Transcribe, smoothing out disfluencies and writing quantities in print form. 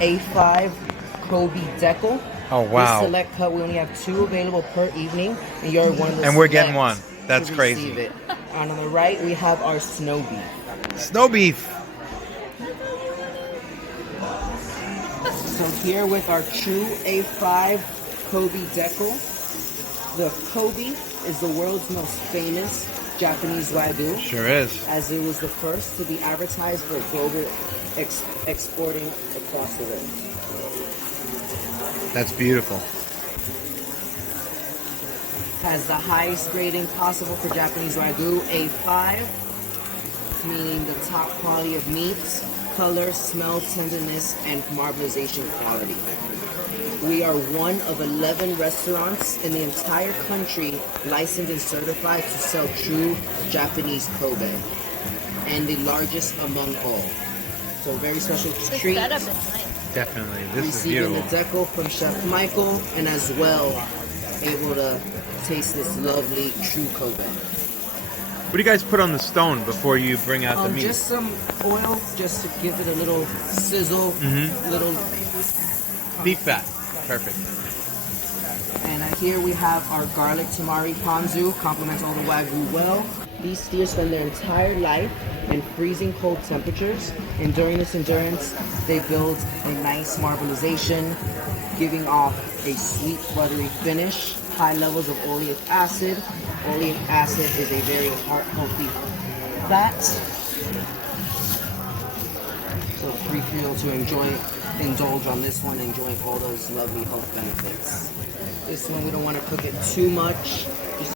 A5 Kobe Deckle. Oh, wow. This select cut, we only have 2 available per evening, and you're one of the And we're getting select one. That's to crazy. receive it. And on the right, we have our snow beef. Snow beef. So here with our true A5 Kobe Deckle. The Kobe is the world's most famous Japanese Wagyu, Sure is. as it was the first to be advertised for global exporting across the world. That's beautiful. Has the highest grading possible for Japanese Wagyu, A5, meaning the top quality of meats, color, smell, tenderness, and marbleization quality. We are one of 11 restaurants in the entire country licensed and certified to sell true Japanese Kobe, and the largest among all. So a very special treat. Definitely. This is Receiving beautiful. the deckle from Chef Michael, and as well able to taste this lovely true Kobe. What do you guys put on the stone before you bring out the meat? Just some oil, just to give it a little sizzle, little. Beef fat. Perfect. And here we have our garlic tamari ponzu, complements all the Wagyu well. These steers spend their entire life in freezing cold temperatures, and during this endurance, they build a nice marbleization, giving off a sweet, buttery finish, high levels of oleic acid. Oleic acid is a very heart-healthy fat. So free feel to indulge on this one, enjoying all those lovely health benefits. This one, we don't want to cook it too much.